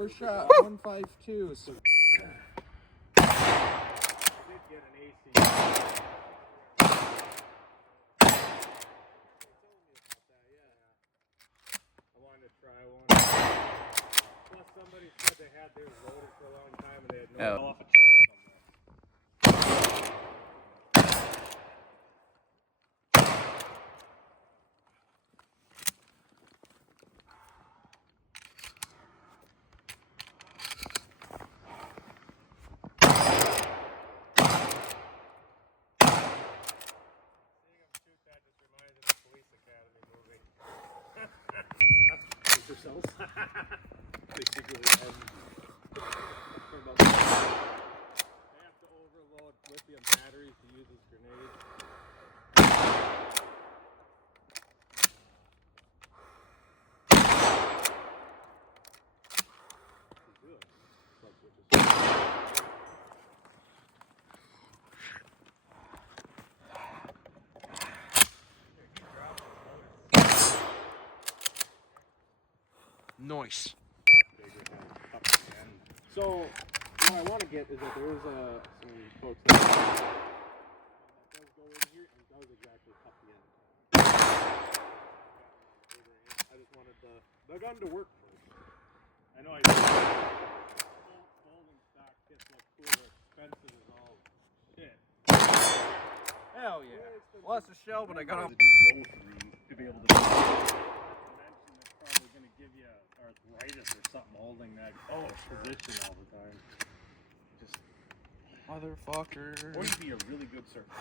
First shot, 152. So. I did get an AC. I wanted to try one. Plus, somebody said they had theirs loaded for a long time and they had no off a truck somewhere. Yourselves. They secretly they have to overload lithium batteries to use as grenades. Nice. So, what I want to get is that there is some folks that does go in here and does exactly cut the end. I just wanted the gun to work first. I know I folding stock kits look cool, expensive as all shit. Hell yeah. Lost a shell, but I got him. To be able to mention that's probably going to give you arthritis or something holding that position all the time. Just Motherfucker. or you'd be a really good surfer.